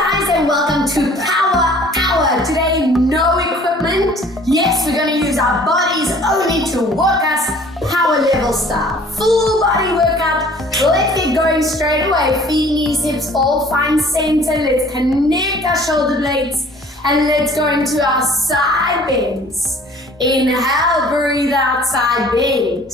guys, and welcome to Power Hour. Today, no equipment. Yes, we're going to use our bodies only to work us power level style. Full body workout. Let's get going straight away. Feet, knees, hips all find center. Let's connect our shoulder blades and let's go into our side bends. Inhale, breathe out, side bend.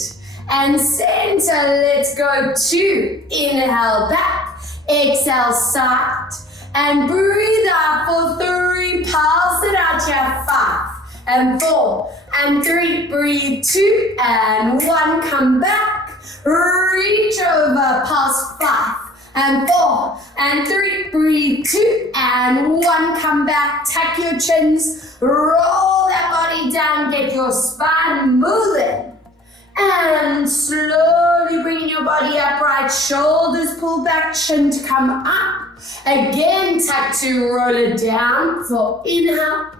And center, let's go 2. Inhale, back. Exhale, side. And breathe out for 3. Pulse it out here. 5 and 4 and 3. Breathe 2 and 1. Come back. Reach over. Pulse 5 and 4 and 3. Breathe 2 and 1. Come back. Tuck your chins. Roll that body down. Get your spine moving. And slowly bring your body upright, shoulders pull back, chin to come up. Again, tuck to roll it down for inhale.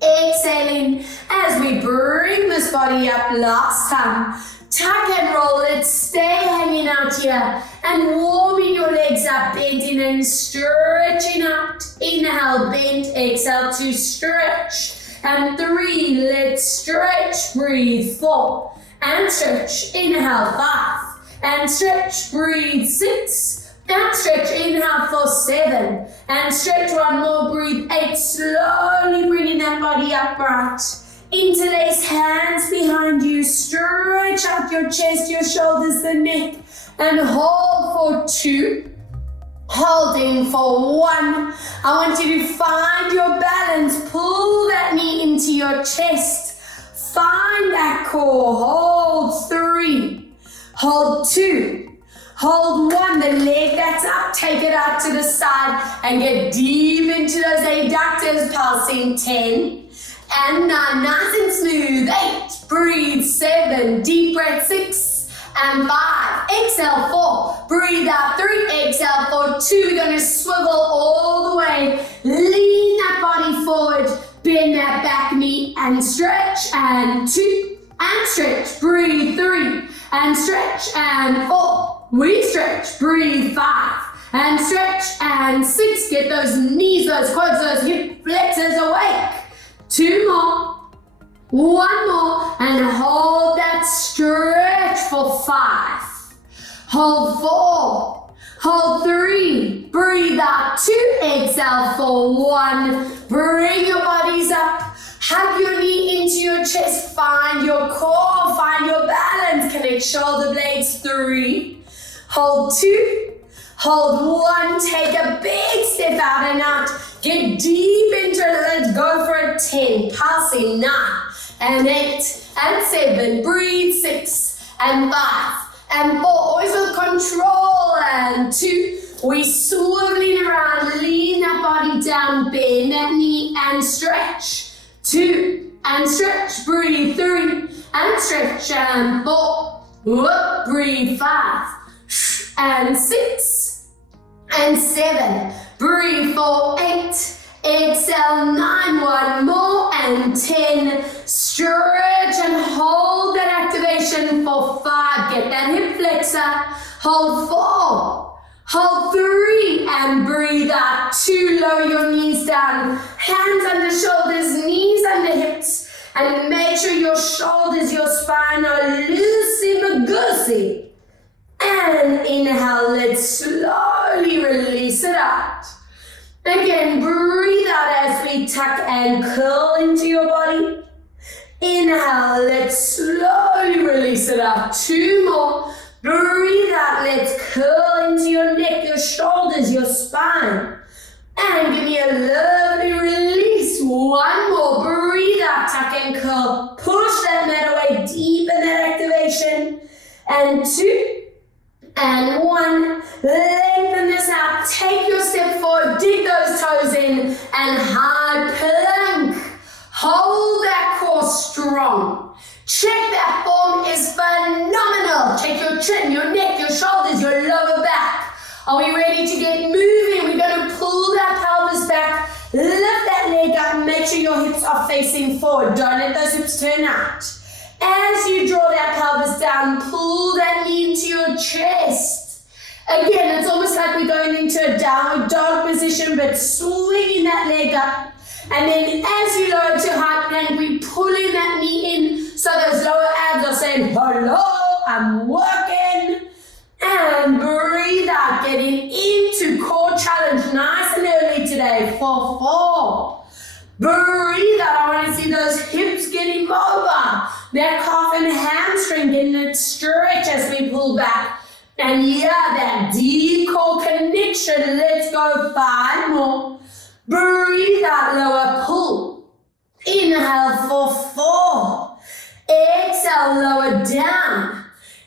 Exhaling as we bring this body up last time. Tuck and roll it, stay hanging out here and warming your legs up, bending and stretching out. Inhale, bend, exhale to stretch. And 3, let's stretch, breathe 4. And stretch, inhale 5, and stretch, breathe 6, and stretch, inhale for 7, and stretch one more, breathe 8, slowly bringing that body upright. Interlace hands behind you, stretch out your chest, your shoulders, the neck, and hold for 2, holding for 1. I want you to find your balance, pull that knee into your chest. Find that core, hold 3, hold 2, hold 1, the leg that's up, take it out to the side and get deep into those adductors, pulsing 10 and 9, nice and smooth, 8, breathe 7, deep breath 6 and 5, exhale 4, breathe out 3, exhale for 2, we're going to swivel all the way, lean that body forward, bend that back knee and stretch, and 2, and stretch, breathe 3, and stretch, and 4, we stretch, breathe 5, and stretch, and 6, get those knees, those quads, those hip flexors awake, 2 more, 1 more, and hold that stretch for 5, hold 4, hold 3, breathe out 2, exhale for 1, bring your bodies up, hug your knee into your chest, find your core, find your balance, connect shoulder blades, 3, hold 2, hold 1, take a big step out and out, get deep into it, let's go for a 10, pulsing 9, and 8, and 7, breathe 6, and 5, and 4, always with control, and 2, we swiveling around, lean that body down, bend that knee and stretch, 2, and stretch, breathe 3, and stretch, and 4, whoop, breathe 5, and 6, and 7, breathe for 8, exhale 9, 1 more, and 10, stretch and hold that activation for 5, get that hip flexor, hold 4, hold 3, and breathe out 2, lower your knees down, hands under shoulders, knees under hips, and make sure your shoulders, your spine are loosey-goosey. And inhale, let's slowly release it out. Again, breathe out as we tuck and curl into your body. Inhale, let's slowly release it out. 2 more. Breathe out, let's curl into your neck, your shoulders, your spine. And give me a lovely release. 1 more. Breathe out, tuck and curl. Push that mat away, deepen that activation. And 2. And 1, lengthen this out, take your step forward, dig those toes in, and high plank. Hold that core strong. Check that form is phenomenal. Check your chin, your neck, your shoulders, your lower back. Are we ready to get moving? We're going to pull that pelvis back, lift that leg up, make sure your hips are facing forward. Don't let those hips turn out. As you draw that pelvis down, pull that knee into your chest. Again, it's almost like we're going into a downward dog position, but swinging that leg up. And then as you lower to high plank, we're pulling that knee in, so those lower abs are saying, hello, I'm working. And breathe out, getting into core challenge nice and early today for 4. Breathe out. I want to see those hips getting mobile. That calf and hamstring getting it stretch as we pull back. And yeah, that deep core connection. Let's go 5 more. Breathe out, lower pull. Inhale for 4. Exhale, lower down.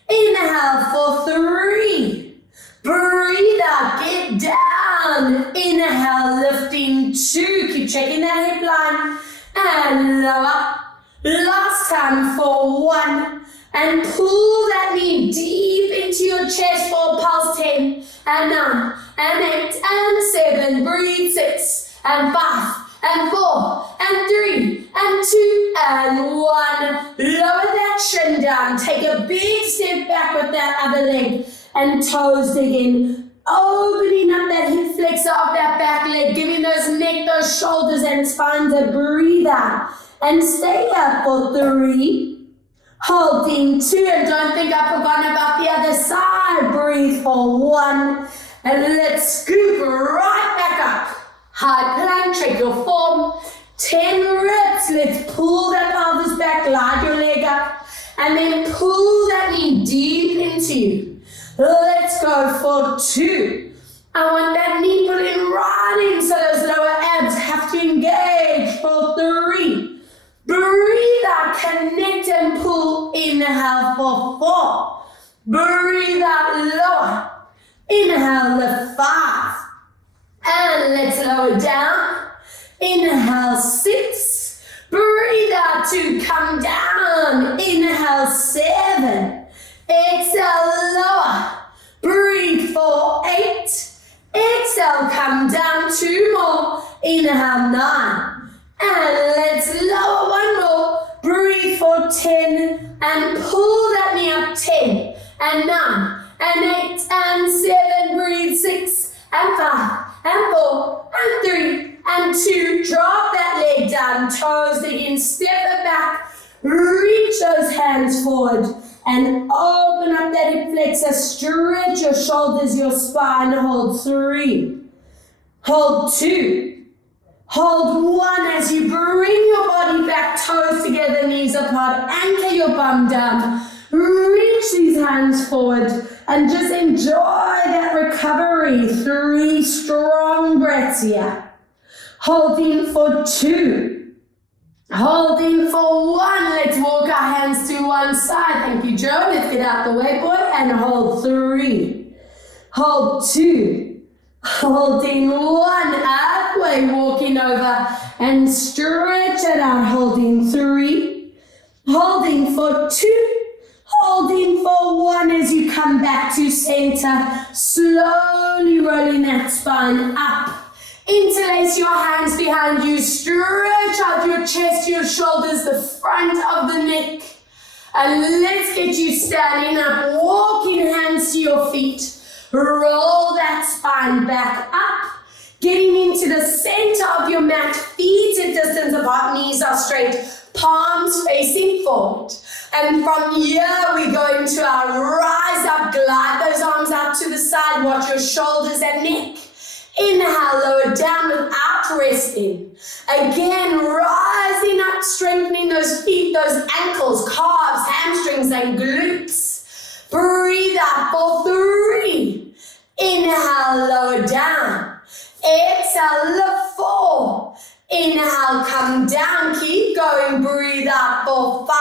Inhale for 3. Breathe out, get down. Inhale, lifting 2. Keep checking that hip line. And lower. Last time for 1. And pull that knee deep into your chest for pulse 10. And 9. And 8. And 7. Breathe 6. And 5. And 4. And 3. And 2. And 1. Lower that shin down. Take a big step back with that other leg. And toes digging. Opening up that hip flexor of that back leg. Giving those neck, those shoulders and spine to breathe out. And stay up for 3. Holding 2. And don't think I've forgotten about the other side. Breathe for 1. And let's scoop right back up. High plank, check your form. 10 reps. Let's pull that pelvis back, glide your leg up. And then pull that knee deep into you. Let's go for 2. I want that knee pulling right in so those lower abs have to engage for 3. Breathe out, connect and pull. Inhale for 4. Breathe out, lower. Inhale, lift 5. And let's lower down. Inhale 6. Breathe out 2. Come down. Inhale 7. Exhale, lower. Breathe for 8. Exhale, come down 2 more. Inhale 9. And let's lower 1 more. Breathe for 10. And pull that knee up 10. And 9. And 8. And 7. Breathe 6. And 5. And 4. And 3. And 2. Drop that leg down. Toes digging. Step it back. Reach those hands forward. And open up that hip flexor. Stretch your shoulders, your spine. Hold 3. Hold 2. Hold 1 as you bring your body back. Toes together, knees apart. Anchor your bum down. Reach these hands forward. And just enjoy that recovery. 3 strong breaths here. Holding for 2. Holding for 1. Let's walk our hands to one side. Thank you, Joe. Let's get out the way, boy. And hold 3. Hold 2. Holding 1. Halfway, walking over. And stretch it out. Holding 3. Holding for 2. Holding for 1 as you come back to center. Slowly rolling that spine up. Interlace your hands behind you. Stretch out your chest, your shoulders, the front of the neck. And let's get you standing up. Walking hands to your feet. Roll that spine back up. Getting into the center of your mat. Feet at distance apart. Knees are straight. Palms facing forward. And from here, we go into our rise up, glide those arms out to the side, watch your shoulders and neck. Inhale, lower down without resting. Again, rising up, strengthening those feet, those ankles, calves, hamstrings, and glutes. Breathe out for 3. Inhale, lower down. Exhale, lift 4. Inhale, come down, keep going, breathe out for 5.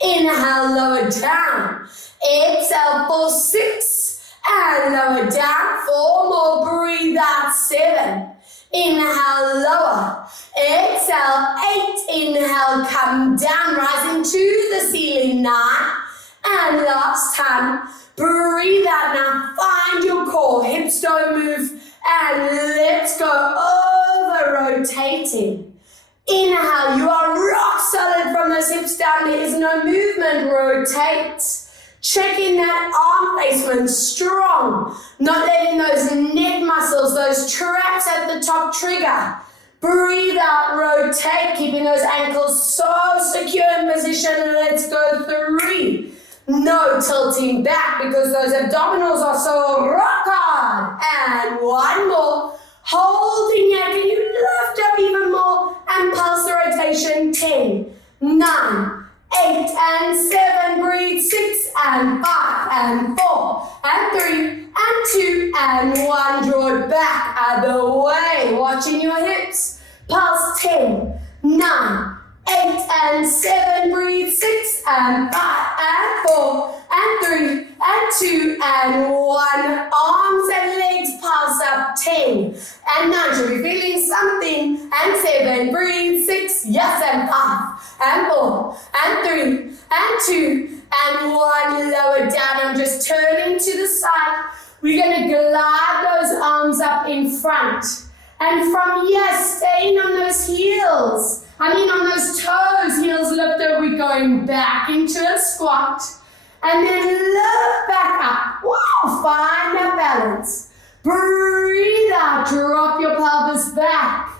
Inhale, lower down. Exhale for 6. And lower down. 4 more. Breathe out. 7. Inhale, lower. Exhale, 8. Inhale, come down. Rising to the ceiling. 9. And last time. Breathe out. Now find your core. Hips don't move. And let's go over rotating. Inhale, you are rock solid from those hips down. There is no movement. Rotate. Checking that arm placement strong, not letting those neck muscles, those traps at the top trigger. Breathe out, rotate, keeping those ankles so secure in position. Let's go 3. No tilting back because those abdominals are so rock hard. And 1 more. Holding here, can you lift up even more and pulse the rotation? 10, 9, 8 and 7, breathe, 6 and 5 and 4 and 3 and 2 and 1, draw it back out the way, watching your hips, pulse 10, 9, 8 and 7, breathe, 6 and 5 and 4 and 3 and 2 and 1, arms and legs pulse up 10 and 9, should be feeling something, and 7, breathe, 6, yes, and 5 and 4 and 3 and 2 and 1, lower down. I'm just turning to the side. We're going to glide those arms up in front, and from here, staying on those heels, on those toes, heels lifted, we're going back into a squat, and then lift back up. Wow, find that balance. Breathe out, drop your pelvis back,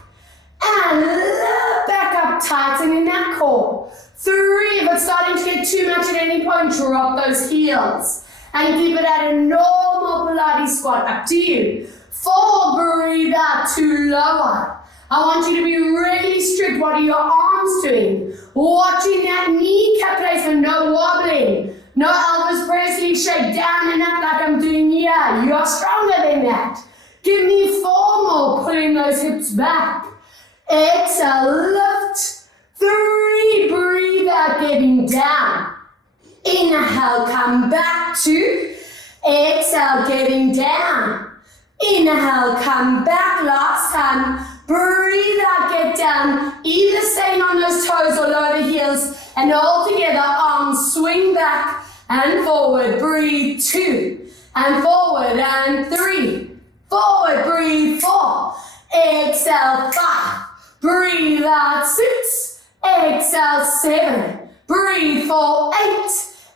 and lift back up, tightening that core. 3, if it's starting to get too much at any point, drop those heels, and keep it at a normal Pilates squat, up to you. 4, breathe out to lower. I want you to be really strict. What are your arms doing? Watching that kneecap placement, no wobbling. No elbows press, sleeve shake down and up like I'm doing here. You are stronger than that. Give me 4 more, pulling those hips back. Exhale, lift. 3, breathe out, getting down. Inhale, come back to. Exhale, getting down. Inhale, come back, last time. Breathe out, get down. Either staying on those toes or lower the heels. And all together, arms swing back and forward. Breathe, 2. And forward, and 3. Forward, breathe, 4. Exhale, 5. Breathe out, 6. Exhale, 7. Breathe for 8.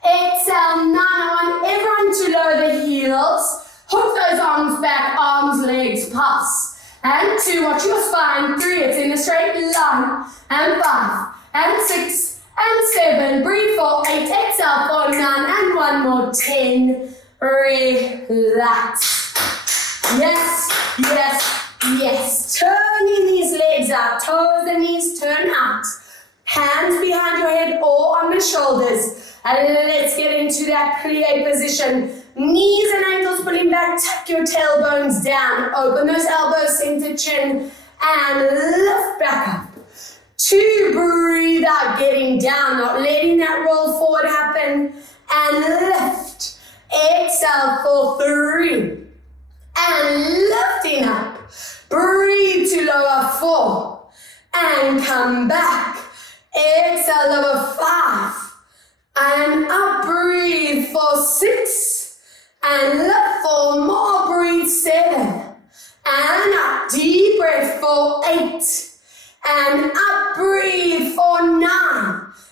Exhale, 9. I want everyone to lower the heels. Hook those arms back, arms, legs, pulse. And 2, watch your spine. 3, it's in a straight line. And 5, and 6, and 7. Breathe for 8, exhale for 9, and 1 more, 10. Relax. Yes, yes, yes. Turning these legs out, toes and knees turn out. Hands behind your head or on the shoulders. And let's get into that plie position. Knees and ankles pulling back, tuck your tailbones down, open those elbows, center chin, and lift back up. 2, breathe out, getting down, not letting that roll forward happen, and lift. Exhale for 3, and lifting up. Breathe to lower 4, and come back. Exhale, lower 5, and up, breathe for 6, and lift for more, breathe 7, and up, deep breath for 8, and up, breathe for 9.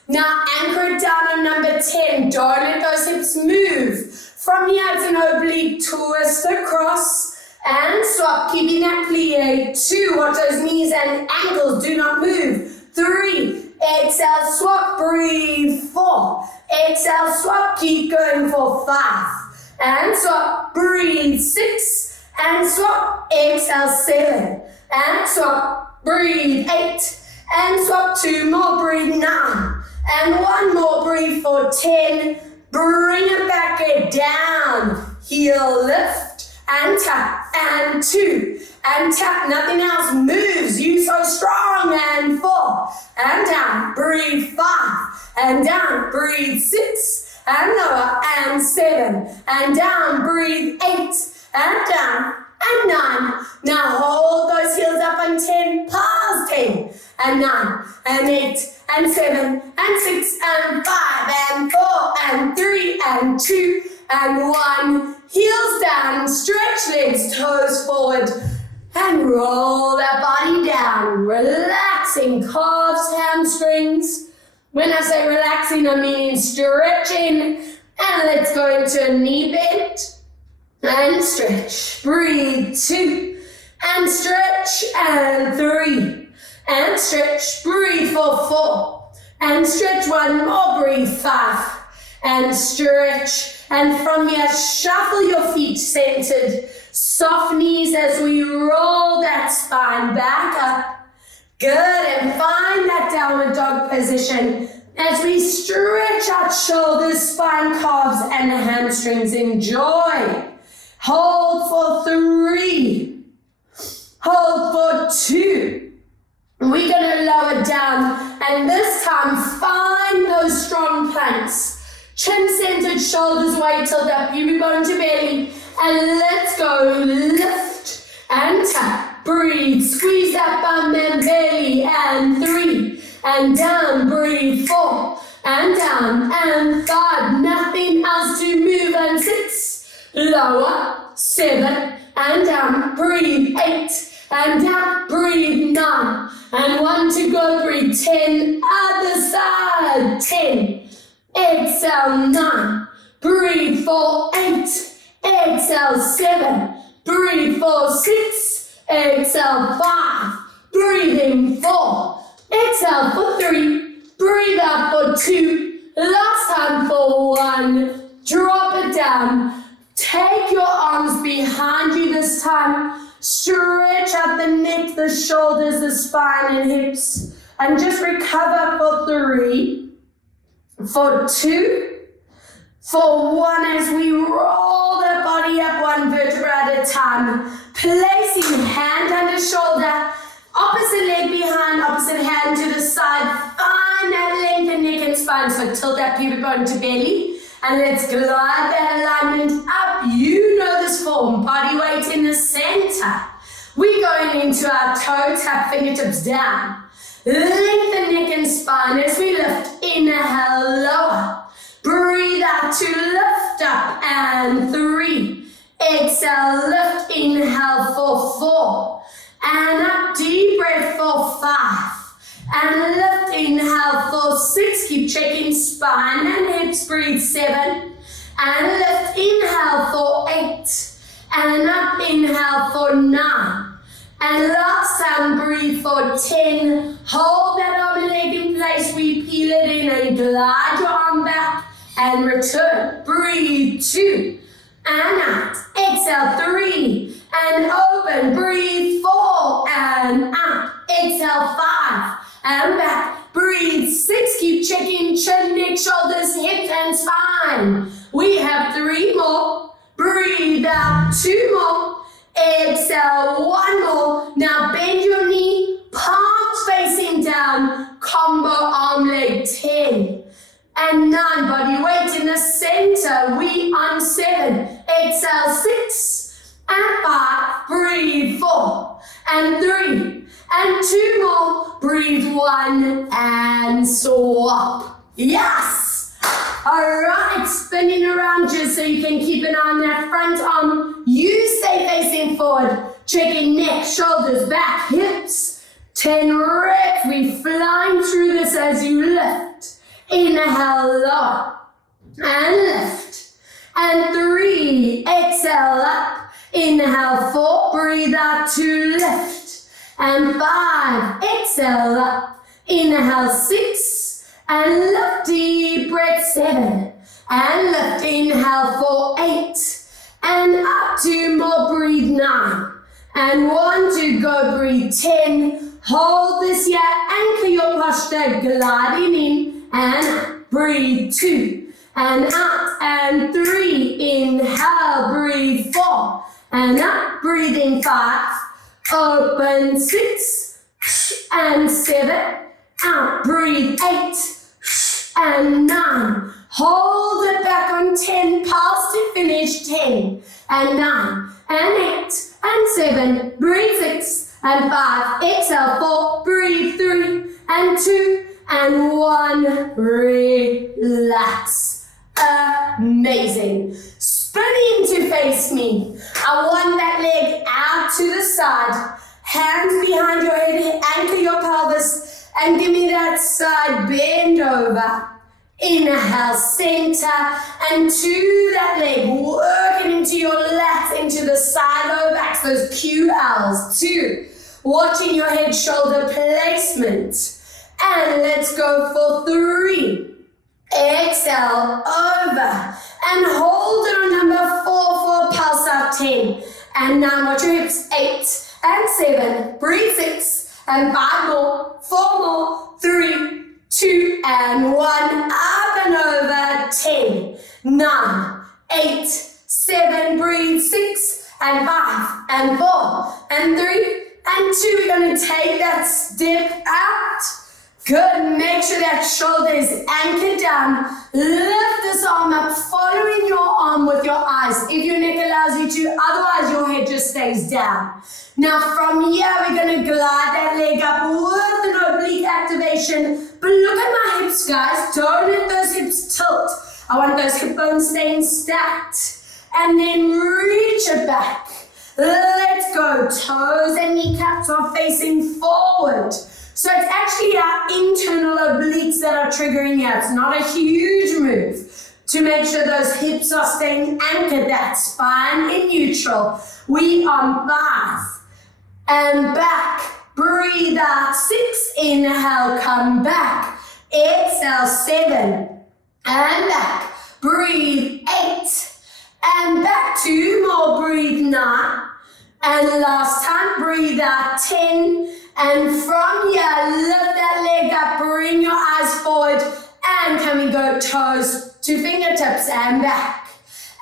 Now anchor it down on number 10, don't let those hips move. From here, it's an oblique twist across, and swap, keeping that plie. 2, watch those knees and ankles, do not move. 3, exhale, swap, breathe. 4, exhale, swap, keep going for 5. And swap, breathe, 6, and swap, exhale, 7, and swap, breathe, 8, and swap, 2 more, breathe, 9, and 1 more, breathe for 10, bring it back, get down, heel lift, and tap, and 2, and tap, nothing else moves, you so strong, and 4, and down, breathe, 5, and down, breathe, 6, and lower, and 7, and down, breathe, 8, and down, and 9. Now hold those heels up on 10, pause 10, and 9, and 8, and 7, and 6, and 5, and 4, and 3, and 2, and 1. Heels down, stretch legs, toes forward, and roll that body down, relaxing calves, hamstrings. When I say relaxing, I mean stretching And let's go into a knee bend and stretch. Breathe, 2 and stretch, and 3 and stretch. Breathe for 4 and stretch. 1 more, breathe, 5 and stretch. And from here, shuffle your feet centered. Soft knees as we roll that spine back up. Good, and find that downward dog position as we stretch out shoulders, spine, calves, and the hamstrings. Enjoy. Hold for 3. Hold for 2. We're going to lower down, and this time find those strong planks. Chin-centered, shoulders weight till that pubic bone to belly. And let's go. Lift and tap. Breathe. Squeeze that bum and belly. And 3. And down. Breathe. 4. And down. And 5. Nothing else to move. And 6. Lower. 7. And down. Breathe. 8. And down. Breathe. 9. And 1 to go. Breathe. 10. Other side. 10. Exhale, 9. Breathe for 8. Exhale, 7. Breathe for 6. Exhale, 5. Breathing 4. Exhale for 3. Breathe out for 2. Last time for 1. Drop it down. Take your arms behind you this time. Stretch out the neck, the shoulders, the spine and hips. And just recover for 3. For 2, for 1 as we roll the body up 1 vertebra at a time. Placing hand under shoulder, opposite leg behind, opposite hand to the side. Find that length in neck and spine, so tilt that pubic bone to belly. And let's glide that alignment up. You know this form, body weight in the center. We're going into our toe tap, fingertips down. Lengthen neck and spine as we lift. Inhale, lower. Breathe out to lift up. And 3. Exhale, lift. Inhale for 4. And up, deep breath for 5. And lift. Inhale for 6. Keep checking spine and hips. Breathe 7. And lift. Inhale for 8. And up. Inhale for 9. And last time, breathe for 10. Hold that arm and leg in place. We peel it in and glide your arm back and return. Breathe 2. And out. Exhale 3. And open. Breathe 4. And out. Exhale 5. And back. Breathe 6. Keep checking chin, neck, shoulders, hips, and spine. We have 3 more. Breathe out. 2 more. Exhale, 1 more. Now bend your knee, palms facing down, combo arm leg 10. And 9, body weight in the center. We on 7. Exhale, 6. And 5. Breathe 4. And 3. And 2 more. Breathe 1. And swap. Yes! Alright, spinning around just so you can keep an eye on that front arm. You stay facing forward. Checking neck, shoulders, back, hips. 10 reps. We flying through this as you lift. Inhale, lower. And lift. And 3. Exhale, up. Inhale, 4. Breathe out to lift. And 5. Exhale, up. Inhale, 6. And lift, deep breath, 7. And lift, inhale for 8. And up, 2 more, breathe 9. And 1 to go, breathe 10. Hold this here, anchor your posture, gliding in. And breathe 2. And out, and 3. Inhale, breathe 4. And up, breathing 5. Open 6. And 7. Out, breathe 8. And 9. Hold it back on 10. Pulse to finish. 10. And 9. And 8. And 7. Breathe 6. And 5. Exhale 4. Breathe 3. And 2. And 1. Relax. Amazing. Spinning to face me. I want that leg out to the side. Hands behind your head. Anchor your pelvis. And give me that side bend over. Inhale, center, and to that leg, working into your lats, into the side low backs, those QLs. 2, watching your head shoulder placement. And let's go for 3. Exhale, over, and hold it on number 4 for a pulse up. 10, and 9, watch your hips. 8 and 7, breathe. 6 and 5 more, 4 more, 3, 2 and 1, up and over. 10, 9, 8, 7, breathe. 6 and 5 and 4 and 3 and 2. We're going to take that step out. Good, make sure that shoulder is anchored down. Lift this arm up, following your arm with your eyes, if your neck allows you to, otherwise your head just stays down. Now from here, we're going to glide that leg up with an oblique activation. But look at my hips, guys. Don't let those hips tilt. I want those hip bones staying stacked. And then reach it back. Let's go. Toes and kneecaps are facing forward. So it's actually our internal obliques that are triggering here. It's not a huge move to make sure those hips are staying anchored, that spine in neutral. We are 5 and back. Breathe out. 6, inhale, come back. Exhale, 7 and back. Breathe. 8 and back. 2 more. Breathe. 9 and last time. Breathe out. 10. And from here, lift that leg up, bring your eyes forward, and can we go toes to fingertips and back.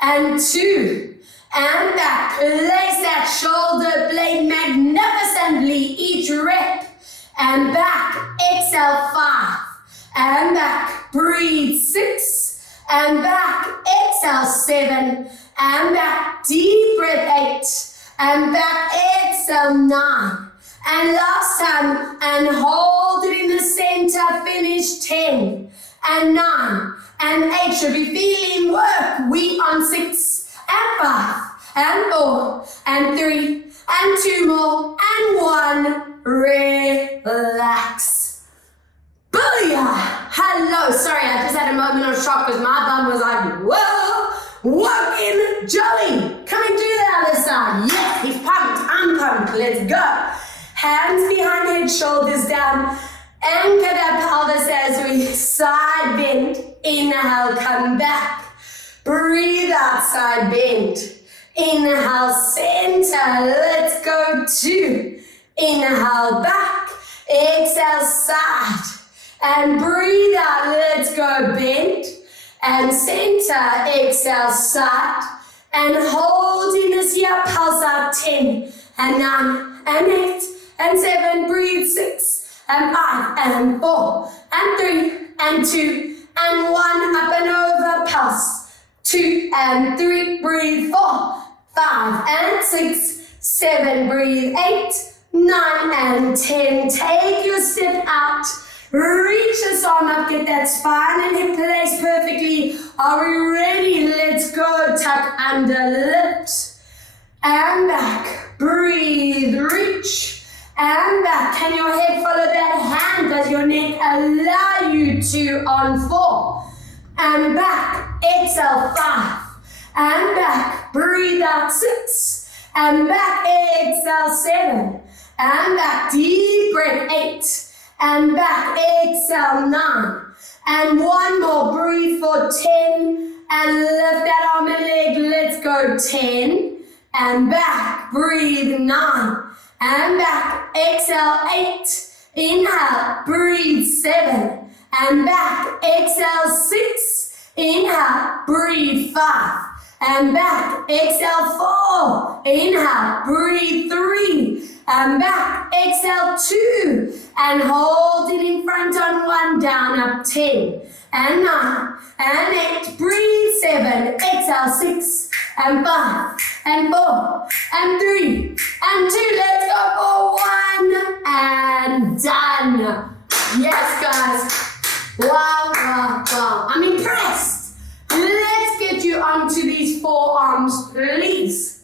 And 2, and back. Place that shoulder blade magnificently, each rep. And back. Exhale, 5, and back. Breathe. 6, and back. Exhale, 7, and back. Deep breath. 8, and back. Exhale, 9. And last time, and hold it in the center, finish. 10 and 9 and 8, should be feeling work. We on 6 and 5 and 4 and 3 and 2 more and 1, relax. Booyah! Hello, sorry, I just had a moment of shock because my bum was like, whoa, walking Joey. Come and do the other side. Yes, he's pumped, I'm pumped, let's go. Hands behind head, shoulders down. Anchor that pelvis as we side bend. Inhale, come back. Breathe out, side bend. Inhale, center. Let's go. 2. Inhale, back. Exhale, side. And breathe out. Let's go. Bend. And center. Exhale, side. And holding this here. Pulse out. 10 and 9 and 8. And 7, breathe. 6 and 5 and 4 and 3 and 2 and 1, up and over, pulse. 2 and 3, breathe. 4, 5 and 6, 7, breathe. 8, 9 and 10. Take your step out. Reach this arm up, get that spine and hip placed perfectly. Are we ready? Let's go. Tuck under, lift and back. Breathe, reach. And back. Can your head follow that hand? Does your neck allow you to? On 4. And back. Exhale, 5. And back. Breathe out. 6. And back. Exhale, 7. And back. Deep breath. 8. And back. Exhale, 9. And 1 more. Breathe for 10. And lift that arm and leg. Let's go. 10. And back. Breathe. 9. And back, exhale, 8, inhale, breathe, 7, and back, exhale, 6, inhale, breathe, 5, and back, exhale, 4, inhale, breathe, 3, and back, exhale, 2, and hold it in front on 1, down, up, 10, and 9, and 8, breathe, 7, exhale, 6, and 5, and 4, and 3, and 2, let's go for 1, and done. Yes, guys. Wow, wow, wow. I'm impressed. Let's get you onto these forearms, please.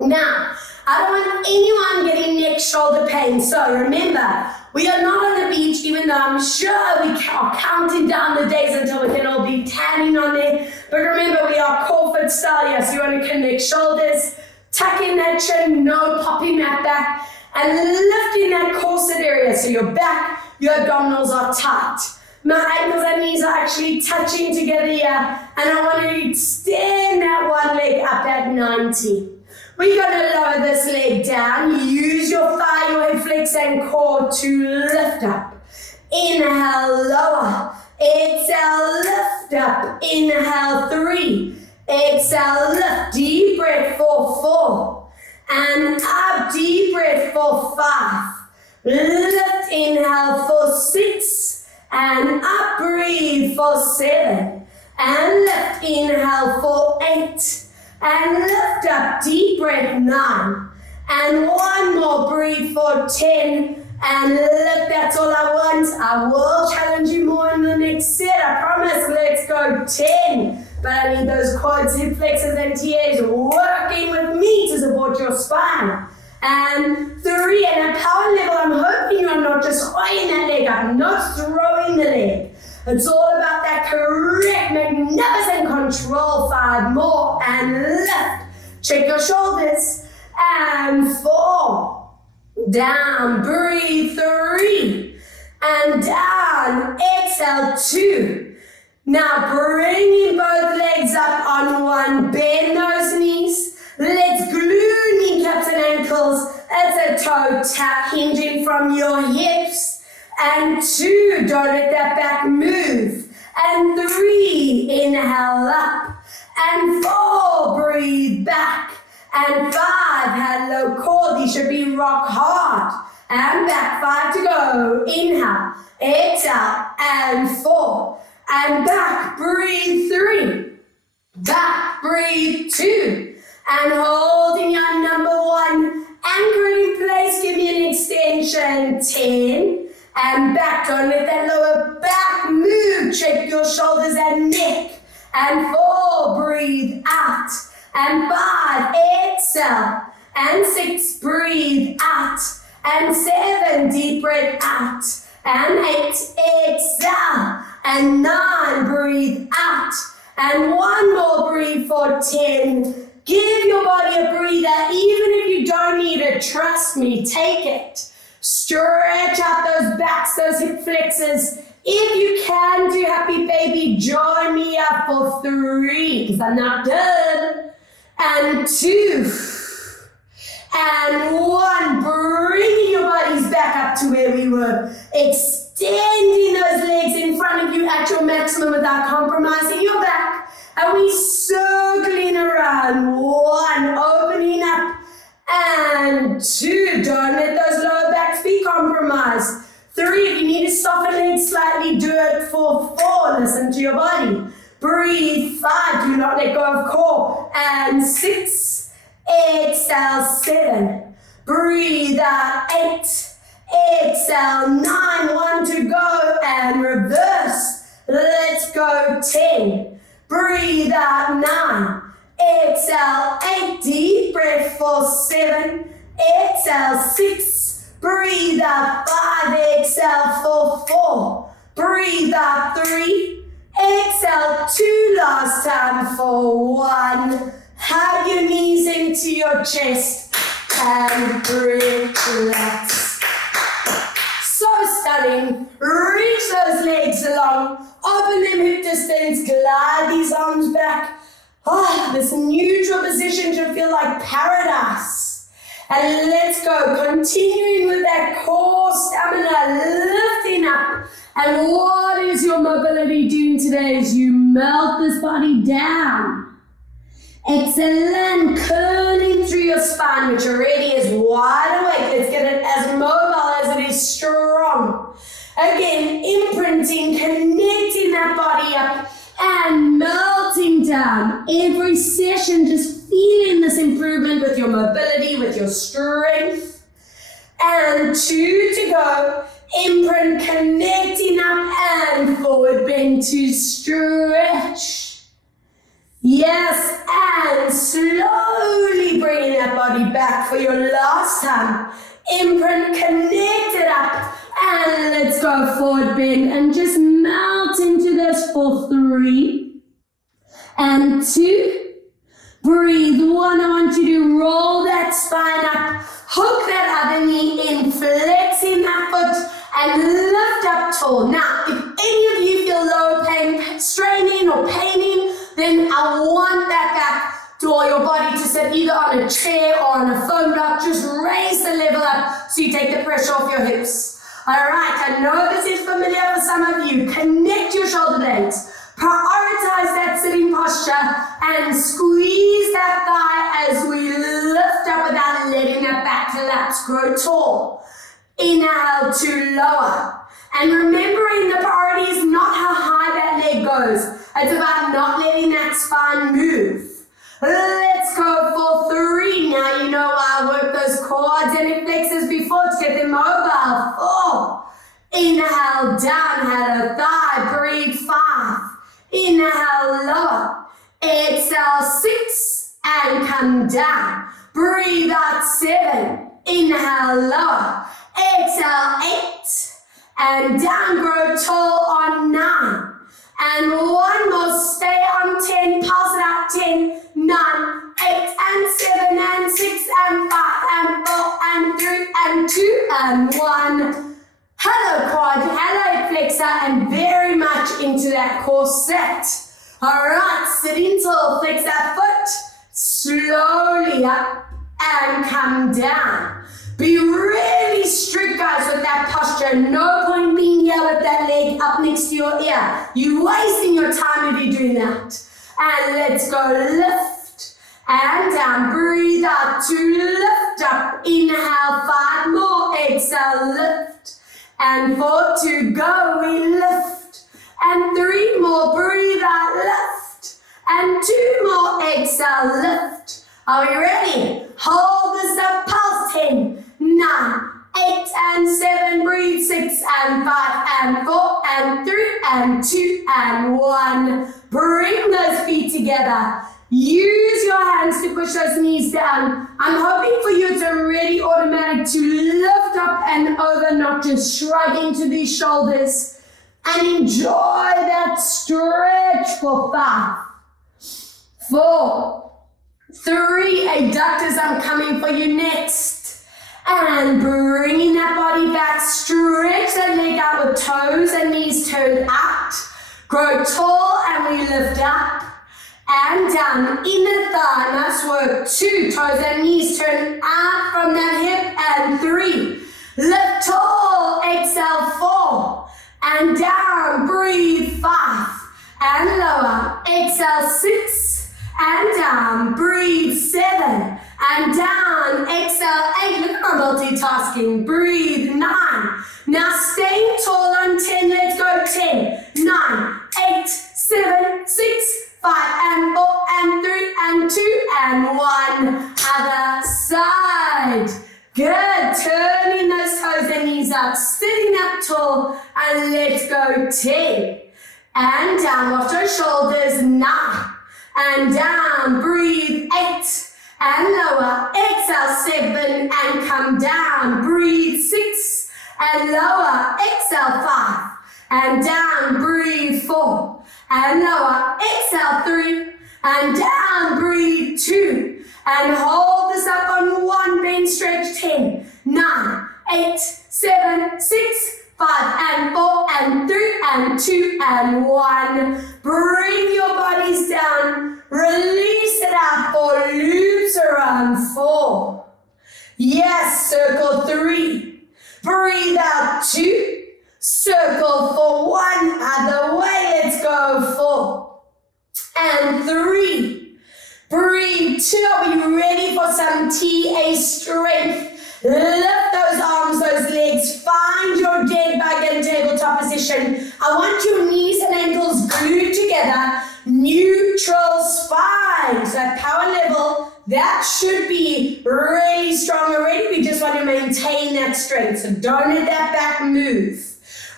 Now, I don't want anyone getting neck, shoulder shoulder pain. So remember, we are not on the beach, even though I'm sure we are counting down the days until we can all be tanning on there. But remember, we are core fit style here, so you want to connect shoulders, tuck in that chin, no popping that back, and lifting that corset area. So your back, your abdominals are tight. My ankles and knees are actually touching together here, and I want to extend that one leg up at 90. We're going to lower this leg down. Use your thigh, your hip flex and core to lift up. Inhale, lower. Exhale, lift up. Inhale, 3. Exhale, lift. Deep breath for 4. And up, deep breath for 5. Lift, inhale for 6. And up, breathe for 7. And lift, inhale for 8. And lift up, deep breath, 9. And one more, breathe for 10. And lift, that's all I want. I will challenge you more in the next set, I promise. Let's go 10. But I need those quads, hip flexors and TAs working with me to support your spine. And 3, and at power level, I'm hoping you're not just holding that leg up, not throwing the leg. It's all about that correct, magnificent control. 5 more, and lift. Check your shoulders. And 4. Down, breathe. 3. And down, exhale. 2. Now bringing both legs up on one, bend those knees. Let's glue kneecaps and ankles. That's a toe tap, hinging from your hips. And 2, don't let that back move. And 3, inhale up. And 4, breathe back. And 5, hello core, these should be rock hard. And back, 5 to go. Inhale, exhale, and 4. And back, breathe 3. Back, breathe 2. And holding your number 1. Anchor in place, give me an extension. 10. And back, don't let that lower back move. Check your shoulders and neck. And 4, breathe out. And 5, exhale. And 6, breathe out. And 7, deep breath out. And 8, exhale. And 9, breathe out. And one more, breathe for 10. Give your body a breather, even if you don't need it. Trust me, take it. Stretch out those backs, those hip flexors. If you can do happy baby, join me up for 3, because I'm not done. And 2. And 1. Bringing your bodies back up to where we were. Extending those legs in front of you at your maximum without compromising your back. And we circling around. 1, opening up. And 2, don't let those lower backs be compromised. 3, if you need to soften legs slightly, do it for 4. Listen to your body. Breathe. 5, do not let go of core. And 6, exhale. 7, breathe out. 8, exhale. 9, 1 to go. And reverse. Let's go. 10. Breathe out. 9. Exhale. 8. Deep breath for 7. Exhale. 6. Breathe out. 5. Exhale for 4. Breathe out. 3. Exhale. 2. Last time for 1. Hug your knees into your chest and breathe. Relax. So stunning. Reach those legs along. Open them hip distance. Glide these arms back. This neutral position should feel like paradise. And let's go. Continuing with that core stamina. Lifting up. And what is your mobility doing today as you melt this body down? Excellent. Curling through your spine, which already is wide awake. Let's get it as mobile as it is strong. Again, imprinting, connecting that body up and melting down. Every session, just feeling this improvement with your mobility, with your strength. And 2 to go. Imprint, connecting up and forward bend to stretch. Yes, and slowly bringing that body back for your last time. imprint, connect it up, and let's go forward bend and just melt into this for 3 and 2. Breathe. 1, I want you to roll that spine up, hook that other knee in, flexing that foot, and lift up tall. Now, if any of you feel low pain, straining or paining, then I want that back to your body to sit either on a chair or on a foam block. Just raise the level up so you take the pressure off your hips. All right, I know this is familiar for some of you. Connect your shoulder blades. Prioritize that sitting posture and squeeze that thigh as we lift up without letting that back collapse. Grow tall. Inhale to lower. And remembering the priority is not how high that leg goes. It's about not letting that spine move. Let's go for 3. Now you know I worked those quads and flexors before to get them mobile. 4. Inhale down, head of thigh. Breathe. 5. Inhale, lower. Exhale, 6, and come down. Breathe out, 7. Inhale, lower. Exhale, 8, and down. Grow tall on 9. And one more, stay on 10, pulse it out, 10, 9, 8, and 7, and 6, and 5, and 4, and 3, and 2, and 1. Hello quad, hello flexor, and very much into that core set. All right, sitting tall, flex that foot, slowly up and come down. Be really strict, guys, with that posture. No point being here with that leg up next to your ear. You're wasting your time if you're doing that. And let's go lift and down. Breathe out to lift up. Inhale, 5 more. Exhale, lift. And 4 to go, we lift. And 3 more, breathe out, lift. And 2 more, exhale, lift. Are we ready? Hold this up, pulse, 10, 9, 8, and 7, breathe, 6, and 5, and 4, and 3, and 2, and 1. Bring those feet together. Use your hands to push those knees down. I'm hoping for you it's already automatic to lift up and over, not just shrugging to these shoulders. And enjoy that stretch for 5, 4, 3. Adductors, I'm coming for you next. And bringing that body back. Stretch that leg out with toes and knees turned out. Grow tall and we lift up. And down, inner thigh, nice work. 2, toes and knees turn out from that hip, and 3. Lift tall, exhale, 4. And down, breathe, 5. And lower, exhale, 6. And down, breathe, 7. And down, exhale, 8. Look at my multitasking. Breathe, 9. Now staying tall on 10, let's go. 10, 9, 8, 7, 6, 5, and 4, and 3, and 2, and 1. Other side. Good. Turning those toes and knees up. Sitting up tall. And let's go. 10. And down. Watch those shoulders. 9. And down. Breathe. 8. And lower. Exhale. 7. And come down. Breathe. 6. And lower. Exhale. 5. And down. Breathe. 4. And lower, exhale, 3, and down, breathe, 2, and hold this up on 1, bend, stretch, 10, 9, 8, 7, 6, 5, and 4, and 3, and 2, and 1. Bring your bodies down, release it out for loops around 4. Yes, circle 3, breathe out 2. Circle for 1, other way, let's go 4, and 3, breathe 2, are we ready for some TA strength? Lift those arms, those legs, find your dead bug in tabletop position. I want your knees and ankles glued together, neutral spine, so at power level, that should be really strong already. We just want to maintain that strength, so don't let that back move.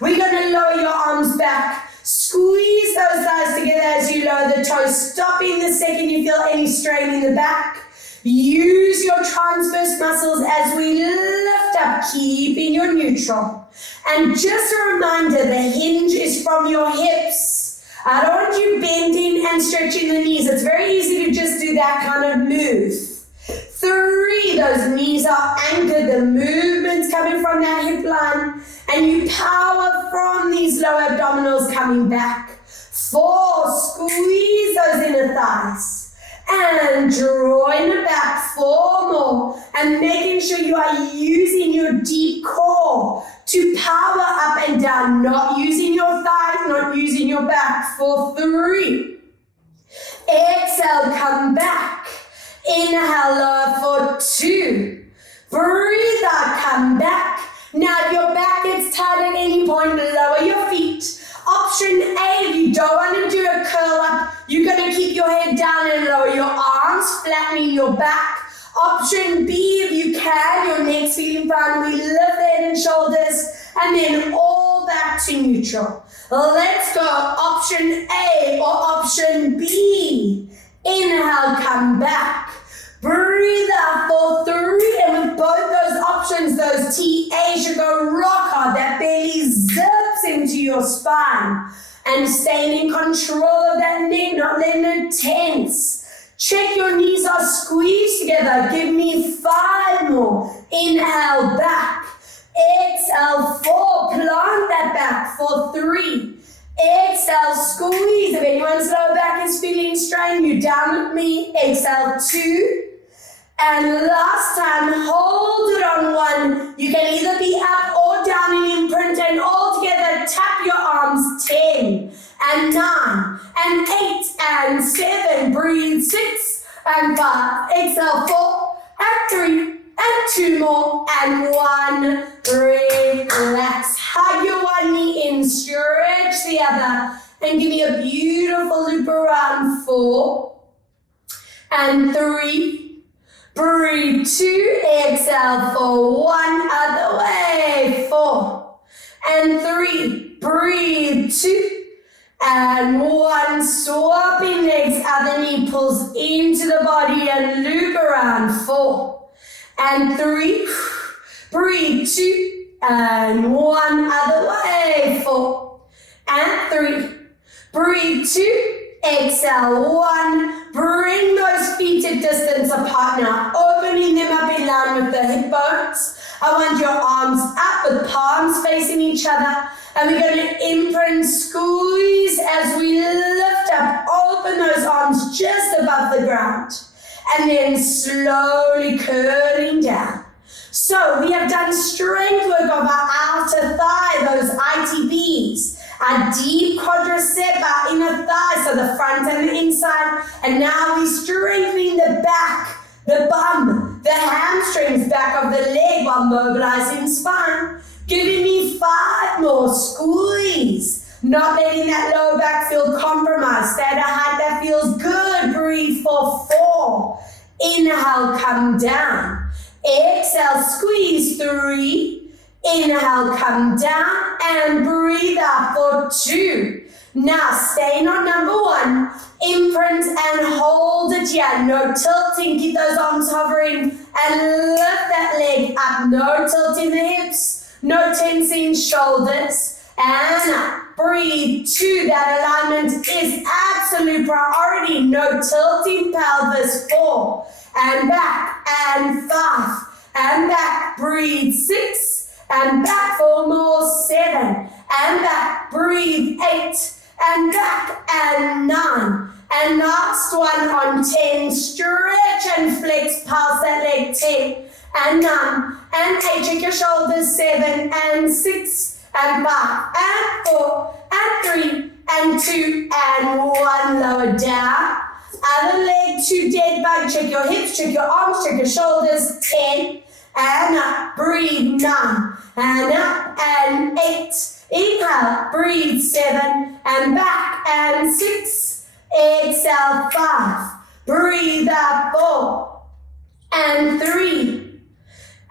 We're going to lower your arms back. Squeeze those thighs together as you lower the toes, stopping the second you feel any strain in the back. Use your transverse muscles as we lift up, keeping your neutral. And just a reminder, the hinge is from your hips. I don't want you bending and stretching the knees. It's very easy to just do that kind of move. 3, those knees are anchored, the movement's coming from that hip line, and you power from these low abdominals coming back. 4, squeeze those inner thighs, and drawing it back. 4 more, and making sure you are using your deep core to power up and down, not using your thighs, not using your back. For 3, exhale, come back. Inhale, lower for 2. Breathe out, come back. Now if your back gets tight at any point, lower your feet. Option A, if you don't want to do a curl up, you're going to keep your head down and lower your arms, flattening your back. Option B, if you can, your neck's feeling fine, we lift the head and shoulders, and then all back to neutral. Let's go. Option A or option B. Inhale, come back. Breathe out for 3, and with both those options, those TA should go rock hard. That belly zips into your spine. And staying in control of that neck, not letting it tense. Check your knees are squeezed together. Give me 5 more. Inhale, back. Exhale, 4. Plant that back for 3. Exhale, squeeze. If anyone's lower back is feeling strained, you down with me. Exhale, 2. And last time, hold it on 1. You can either be up or down in imprint, and all together tap your arms. 10 and 9 and 8 and 7. Breathe. 6 and 5. Exhale, 4 and 3 and 2 more and 1. Relax. Hug your one knee in, stretch the other, and give me a beautiful loop around. 4 and 3. Breathe. 2. Exhale for 1. Other way. 4 and 3. Breathe. 2 and 1. Swapping legs. Other knee pulls into the body and loop around. 4 and 3. Breathe. 2 and 1. Other way. 4 and 3. Breathe. 2. Exhale, 1. Bring those feet a distance apart now, opening them up in line with the hip bones. I want your arms up with palms facing each other, and we're going to imprint, squeeze as we lift up. Open those arms just above the ground, and then slowly curling down. So we have done strength work of our outer thigh, those ITBs. Our deep quadricep, our inner thigh, so the front and the inside. And now we're strengthening the back, the bum, the hamstrings, back of the leg while mobilizing spine. Giving me 5 more. Squeeze. Not letting that lower back feel compromised. Stay at a height that feels good. Breathe for 4. Inhale, come down. Exhale, squeeze. 3. Inhale, come down, and breathe out for 2. Now, staying on number 1, imprint and hold it here. No tilting, keep those arms hovering, and lift that leg up. No tilting the hips, no tensing shoulders, and up. Breathe. 2, that alignment is absolute priority. No tilting pelvis. 4, and back, and 5, and back. Breathe. 6, and back for more. 7, and back. Breathe. 8, and back, and 9. And last one on 10. Stretch and flex past that leg. 10, and 9, and 8. Check your shoulders. 7, and 6, and 5, and 4, and 3, and 2, and 1. Lower down. Other leg to dead bug. Check your hips, check your arms, check your shoulders. 10, and up. Breathe. 9, and up, and 8. Inhale, breathe. 7, and back, and 6. Exhale, 5. Breathe out. 4, and 3,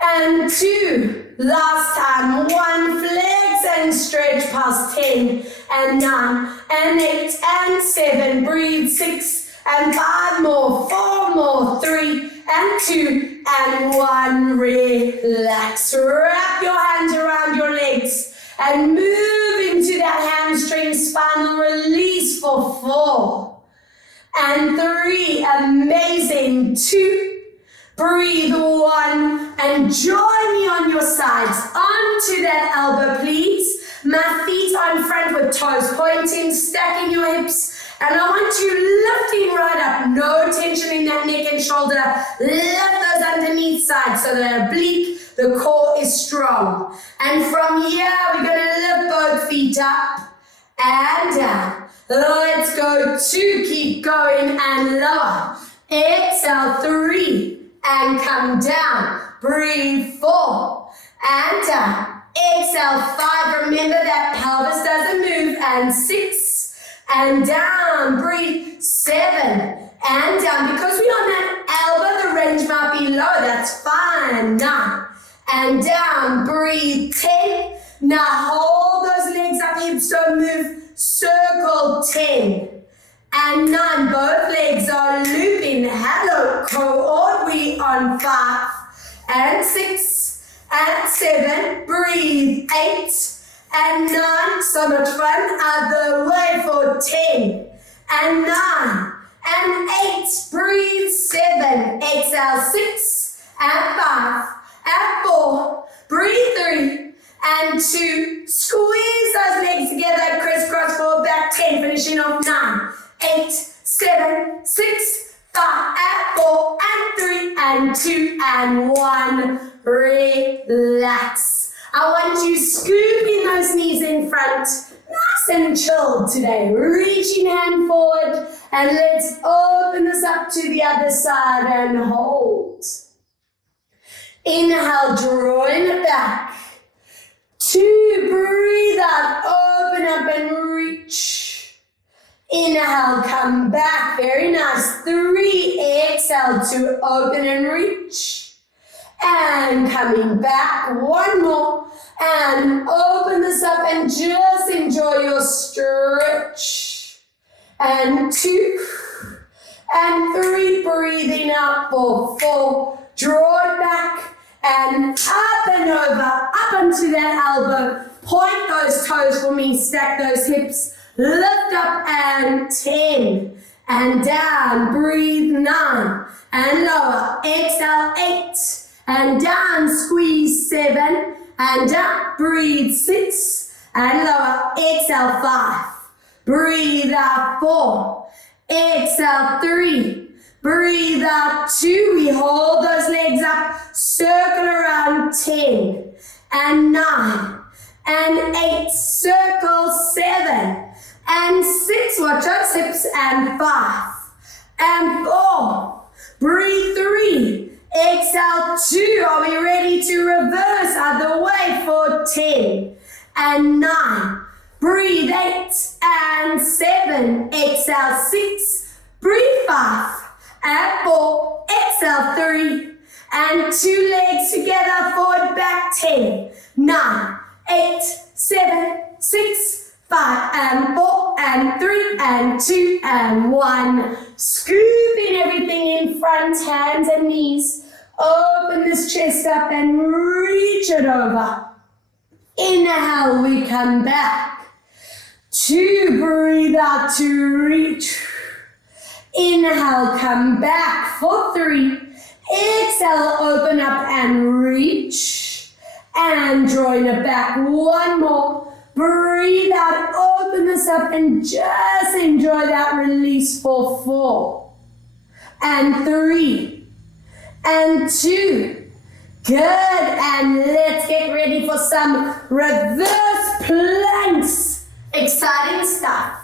and 2. Last time. 1. Flex and stretch past 10, and 9, and 8, and 7. Breathe. 6, and 5 more, 4 more, 3 and 2 and 1. Relax. Wrap your hands around your legs and move into that hamstring spinal release for 4 and 3. Amazing. 2. Breathe. 1 and join me on your sides. Onto that elbow, please. My feet are in front with toes pointing, stacking your hips. And I want you lifting right up. No tension in that neck and shoulder. Lift those underneath sides so that oblique, the core is strong. And from here, we're going to lift both feet up and down. Let's go. 2. Keep going and lower. Exhale. 3 and come down. Breathe. 4 and down. Exhale. 5. Remember that pelvis doesn't move. And 6 and down. Breathe. 7 and down. Because we're on that elbow, the range might be low. That's fine. 9 and down. Breathe. 10. Now hold those legs up. Hips don't move. Circle. 10 and 9. Both legs are looping. Hello, cohort. We on 5 and 6 and 7. Breathe. 8 and 9. So much fun. Other way for 10 and 9 and 8. Breathe. 7. Exhale. 6 and 5 and 4. Breathe. 3 and 2. Squeeze those legs together. Crisscross forward back. 10. Finishing off. 9, 8, 7, 6, 5 and 4 and 3 and 2 and 1. Relax. I want you scooping those knees in front. Nice and chilled today. Reaching hand forward and let's open this up to the other side and hold. Inhale, drawing it back. 2, breathe out, open up and reach. Inhale, come back, very nice. 3, exhale to open and reach. And coming back, 1 more. And open this up and just enjoy your stretch. And 2 and 3, breathing out for 4. Draw it back and up and over, up onto that elbow. Point those toes for me, stack those hips. Lift up and 10 and down. Breathe. 9 and lower. Exhale. 8 and down. Squeeze. 7 and down. Breathe. 6 and lower. Exhale. 5. Breathe out. 4. Exhale. 3. Breathe out. 2. We hold those legs up. Circle around. 10 and 9 and 8. Circle. 7 and 6. Watch those hips. And 5 and 4. Breathe. 3. Exhale. 2. Are we ready to reverse? Other way for 10 and 9. Breathe. 8 and 7. Exhale. 6. Breathe. 5 and 4. Exhale. 3 and 2. Legs together. Forward, back. 10, 9, 8, 7, 6, 5 and 4 and 3 and 2 and 1. Scooping everything in front, hands and knees. Open this chest up and reach it over. Inhale, we come back. 2, breathe out to reach. Inhale, come back for 3. Exhale, open up and reach. And drawing it back. 1 more. Breathe out, open this up and just enjoy that release for 4 and 3 and 2. Good, and let's get ready for some reverse planks. Exciting stuff.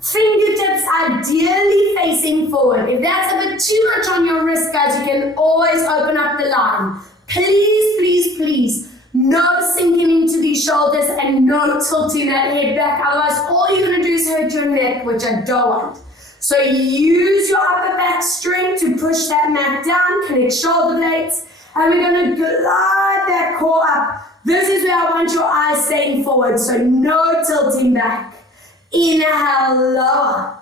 Fingertips ideally facing forward. If that's a bit too much on your wrist, guys, you can always open up the line. Please, please, please, no sinking into these shoulders and no tilting that head back. Otherwise, all you're going to do is hurt your neck, which I don't want. So use your upper back strength to push that mat down, connect shoulder blades, and we're going to glide that core up. This is where I want your eyes staying forward, so no tilting back. Inhale, lower.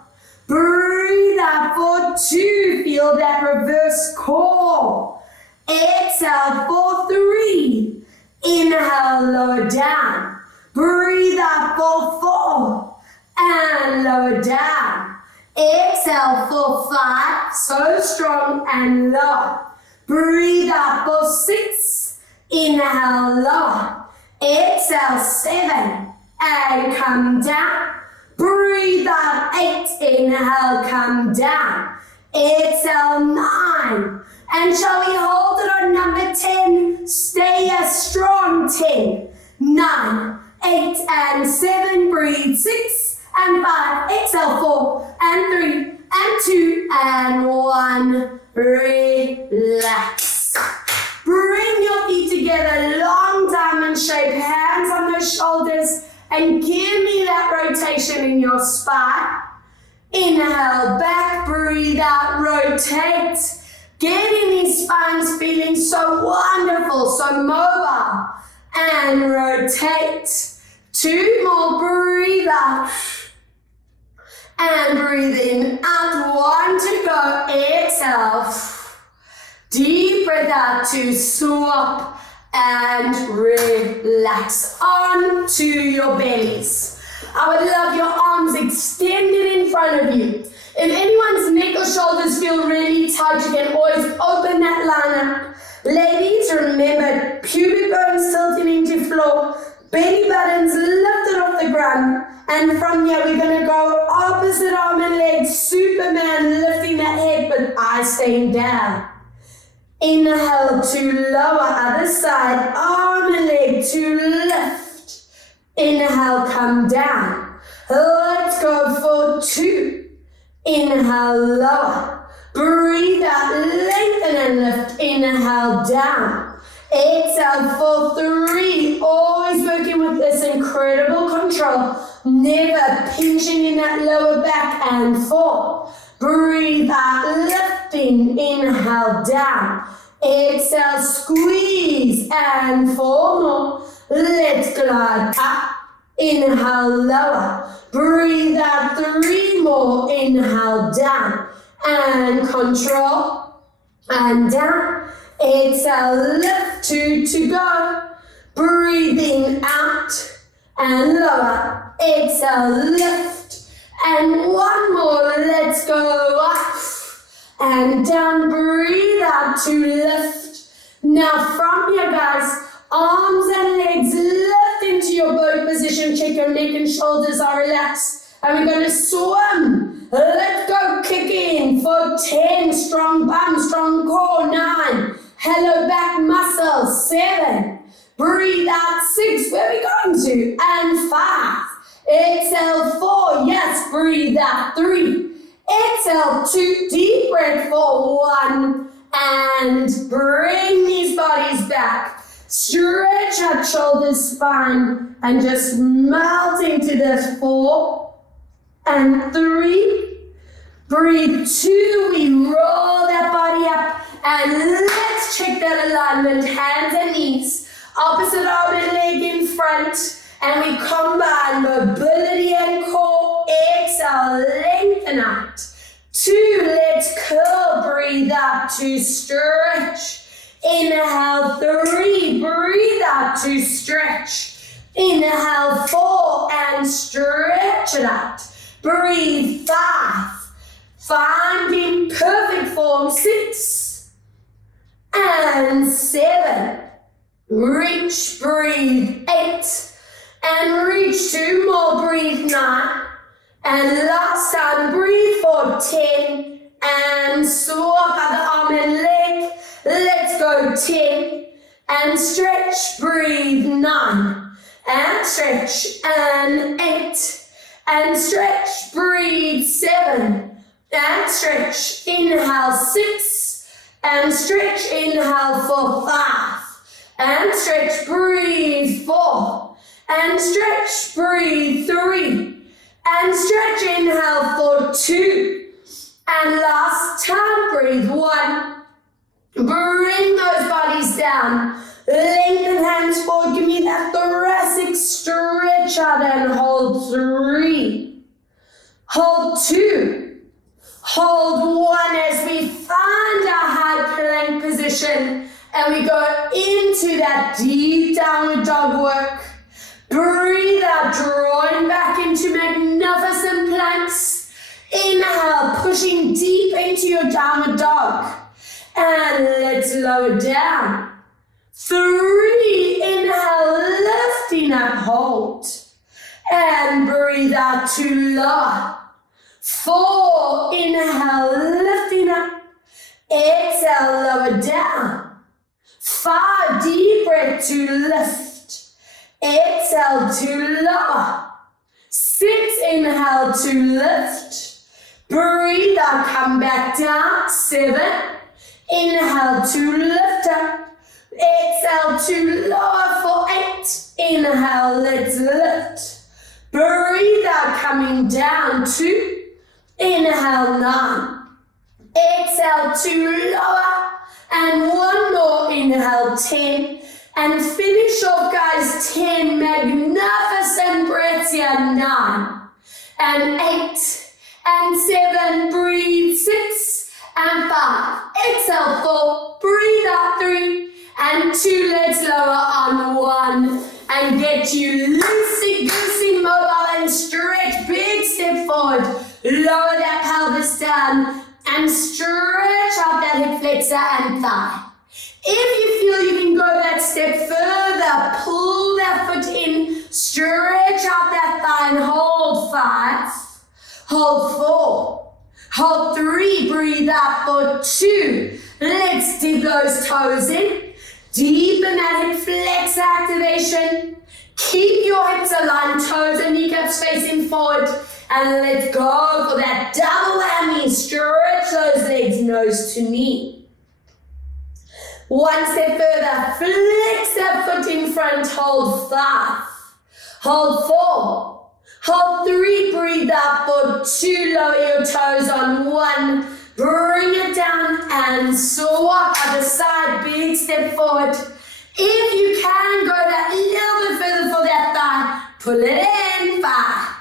Breathe out for 2. Feel that reverse core. Exhale for 3. Inhale, lower down. Breathe out for 4. And lower down. Exhale for 5. So strong and lower. Breathe out for 6. Inhale, lower. Exhale, 7. And come down. Breathe out, 8. Inhale, come down. Exhale, 9. And shall we hold it on number 10? Stay a strong 10. 9, 8, and 7. Breathe 6 and 5. Exhale, 4 and 3 and 2 and 1. Relax. Bring your feet together, long diamond shape, hands on those shoulders, and give me that rotation in your spine. Inhale, back, breathe out, rotate. Getting these spines feeling so wonderful, so mobile. And rotate. 2 more, breathe out. And breathe in, out, 1 to go, exhale. Deep breath out to swap and relax onto your bellies. I would love your arms extended in front of you. If anyone's neck or shoulders feel really tight, you can always open that line up. Ladies, remember, pubic bones tilting into floor, belly buttons lifted off the ground, and from here we're going to go opposite arm and leg, Superman, lifting that head but eyes staying down. Inhale to lower, other side, arm and leg to lift. Inhale, come down. Let's go for 2. Inhale, lower. Breathe out, lengthen and lift. Inhale, down. Exhale for 3. Always working with this incredible control. Never pinching in that lower back, and 4. Breathe out, lifting. Inhale, down. Exhale, squeeze, and 4 more. Let's glide up. Inhale, lower. Breathe out, 3 more. Inhale, down. And control. And down. Exhale, lift. 2 to go. Breathing out. And lower. Exhale, lift. And 1 more. Let's go up. And down, breathe out to lift. Now from here, guys, arms and legs lift into your boat position. Check your neck and shoulders are relaxed. And we're going to swim. Let's go, kick in for 10. Strong bum, strong core. 9. Hello back muscles. 7. Breathe out. 6. Where are we going to? And 5. Exhale, 4. Yes, breathe out. 3. Exhale, 2, deep breath for 1, and bring these bodies back. Stretch out shoulders, spine, and just melt into this 4 and 3. Breathe 2, we roll that body up, and let's check that alignment, hands and knees, opposite arm and leg in front, and we combine mobility and core. Exhale, lengthen out. 2, let's curl, breathe out to stretch. Inhale, 3, breathe out to stretch. Inhale, 4, and stretch it out. Breathe, 5. Finding perfect form, 6. And 7. Reach, breathe, 8. And reach, 2 more, breathe, 9. And last time, breathe for 10. And swap other arm and leg. Let's go 10. And stretch, breathe, 9. And stretch, and 8. And stretch, breathe, 7. And stretch, inhale, 6. And stretch, inhale for 5. And stretch, breathe, 4. And stretch, breathe, 3. And stretch, inhale for 2. And last time, breathe, 1. Bring those bodies down. Lengthen hands forward. Give me that thoracic stretch out and hold 3. Hold 2. Hold 1 as we find our high plank position and we go into that deep downward dog work. Breathe out, drawing back into magnificent planks. Inhale, pushing deep into your downward dog. And let's lower down. 3, inhale, lifting up, hold. And breathe out to lower. 4, inhale, lifting up. Exhale, lower down. 5, deep breath to lift. Exhale to lower. 6, inhale to lift. Breathe out, come back down. 7, inhale to lift up. Exhale to lower for 8. Inhale, let's lift. Breathe out, coming down 2. Inhale, 9. Exhale to lower. And 1 more, inhale, 10. And finish off, guys, 10 magnificent breaths here. 9 and 8 and 7. Breathe 6 and 5. Exhale 4. Breathe out 3 and 2. Let's lower on 1 and get you loosey-goosey, mobile and stretch. Big step forward. Lower that pelvis down and stretch out that hip flexor and thigh. If you feel you can go that step further, pull that foot in, stretch out that thigh and hold 5, hold 4, hold 3, breathe out for 2. Let's dig those toes in, deepen that hip flexor activation, keep your hips aligned, toes and kneecaps facing forward, and let's go for that double whammy, stretch those legs nose to knee. 1 step further, flex that foot in front, hold 5, hold 4, hold 3, breathe out for 2, lower your toes on 1, bring it down and swap other side, big step forward. If you can go that little bit further for that thigh, pull it in, 5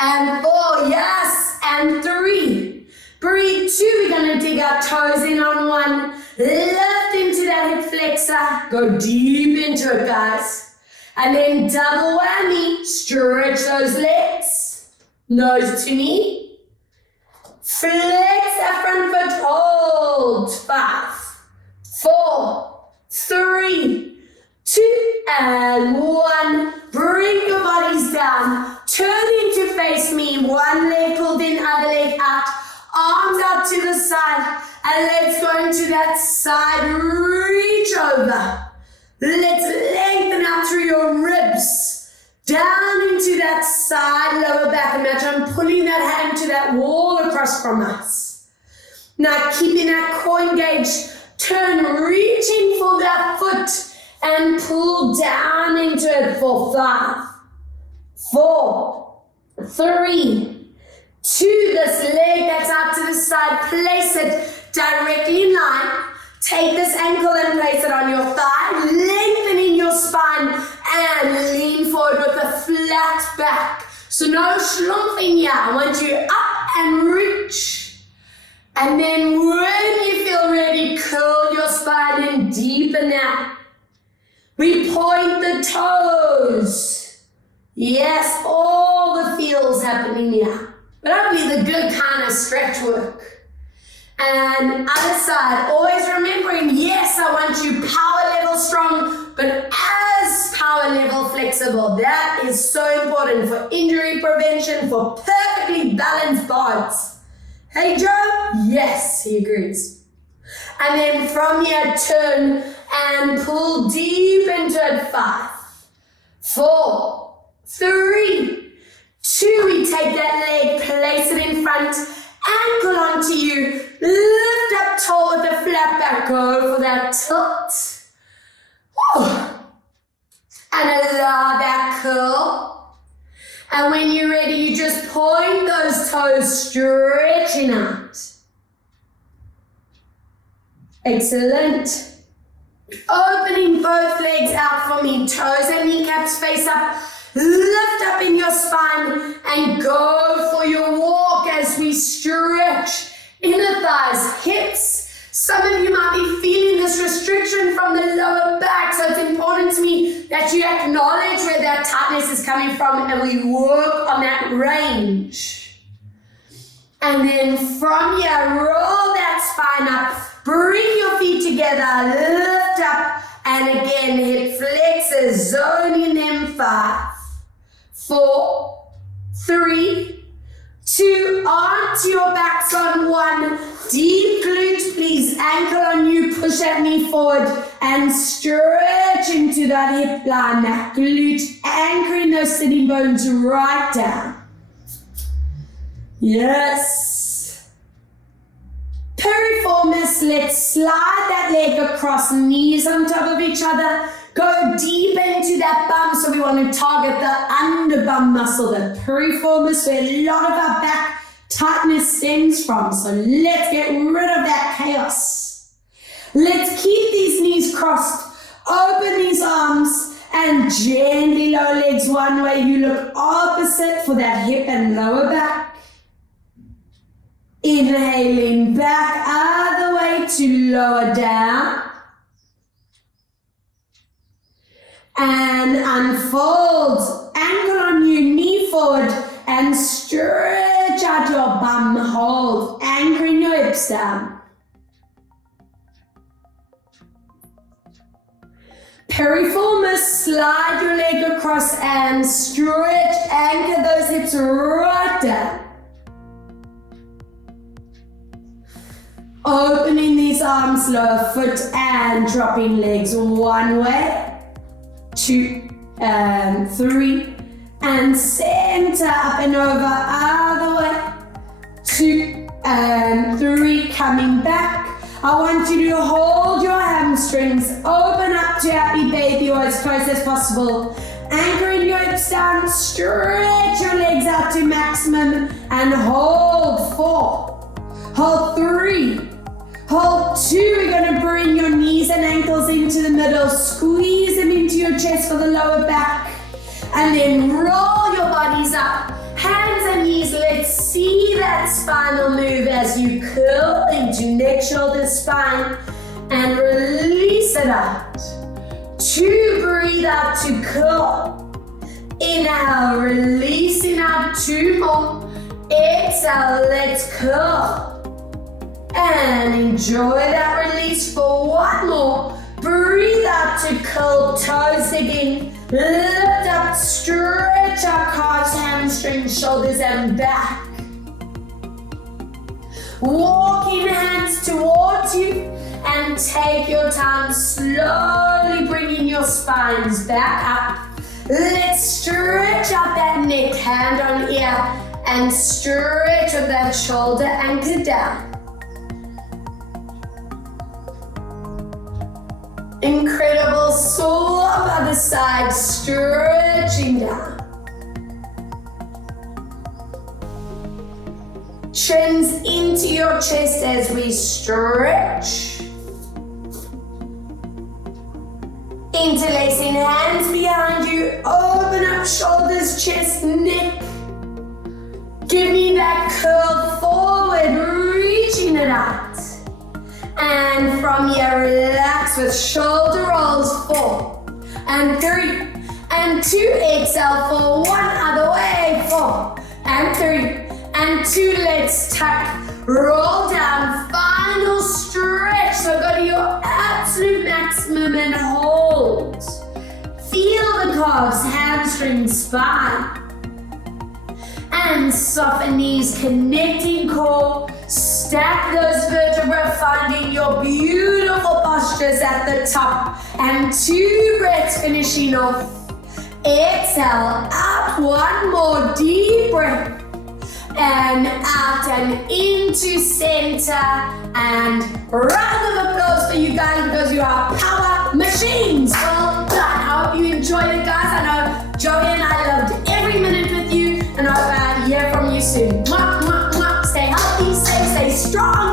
and 4, yes, and 3. Breathe 2, we're going to dig our toes in on 1, lift into that hip flexor, go deep into it, guys. And then double whammy, stretch those legs, nose to knee. Flex that front foot, hold, 5, 4, 3, 2, and 1. Bring your bodies down, turn into face me, 1 leg pulled in, other leg out. Arms out to the side, and let's go into that side reach over. Let's lengthen out through your ribs, down into that side lower back. Imagine pulling that hand to that wall across from us. Now keeping that core engaged, turn, reaching for that foot, and pull down into it for 5, 4, 3, 2, this leg that's out to the side, place it directly in line. Take this ankle and place it on your thigh, lengthening your spine and lean forward with a flat back. So no schlumping here. I want you up and reach. And then when you feel ready, curl your spine and deepen that. We point the toes. Yes, all the feels happening here. But only the good kind of stretch work. And other side, always remembering, yes, I want you power level strong, but as power level flexible. That is so important for injury prevention, for perfectly balanced bodies. Hey Joe? Yes, he agrees. And then from here, turn and pull deep into it. 5, 4, 3, 2, we take that leg, place it in front, ankle onto you, lift up tall with a flat back, go for that tilt. Woo. And a lower back curl. And when you're ready, you just point those toes, stretching out. Excellent. Opening both legs out for me, toes and kneecaps face up. Lift up in your spine and go for your walk as we stretch thigh, hips. Some of you might be feeling this restriction from the lower back, so it's important to me that you acknowledge where that tightness is coming from and we work on that range. And then from here, roll that spine up, bring your feet together, lift up, and again, hip flexors, zone in them. 5, 4, 3, 2, onto your backs on 1. Deep glute, please. Ankle on you, push that knee forward and stretch into that hip line, that glute, anchoring those sitting bones right down. Yes. Piriformis, let's slide that leg across, knees on top of each other. Go deep into that bum, so we want to target the under bum muscle, the piriformis, where a lot of our back tightness stems from. So let's get rid of that chaos. Let's keep these knees crossed, open these arms, and gently lower legs one way. You look opposite for that hip and lower back. Inhaling back, other way to lower down. And unfold, ankle on you, knee forward, and stretch out your bum, hold, anchoring your hips down. Piriformis, slide your leg across and stretch, anchor those hips right down. Opening these arms, lower foot, and dropping legs one way. 2 and 3, and center up and over, other way. 2 and 3, coming back. I want you to hold your hamstrings, open up to happy baby or as close as possible. Anchoring your hips down, stretch your legs out to maximum and hold 4. Hold 3. Hold 2, we're going to bring your knees and ankles into the middle, squeeze them into your chest for the lower back, and then roll your bodies up, hands and knees. Let's see that spinal move as you curl into neck, shoulder, spine, and release it out. 2, breathe out to curl. Inhale, releasing out. 2 more. Exhale, let's curl. And enjoy that release for 1 more. Breathe out to curl, toes again. Lift up, stretch our calves, hamstrings, shoulders, and back. Walking hands towards you and take your time, slowly bringing your spines back up. Let's stretch out that neck, hand on ear, and stretch with that shoulder anchored down. Incredible, swap other side, stretching down. Chins into your chest as we stretch. Interlacing hands behind you, open up shoulders, chest, neck. Give me that curl forward, reaching it out. And from here, relax with shoulder rolls. 4 and 3 and 2. Exhale for 1, other way. 4 and 3 and 2. Let's tuck, roll down, final stretch. So go to your absolute maximum and hold. Feel the calves, hamstrings, spine. And soften knees, connecting core. Stack those vertebrae, finding your beautiful postures at the top. And 2 breaths finishing off. Exhale, out, 1 more deep breath. And out and into center. And round of applause for you guys because you are power machines. Well done. I hope you enjoyed it, guys. I know Joey and I loved every minute with you. And I hope I hear from you soon. Mwah, mwah, mwah. Stay healthy, safe, stay strong.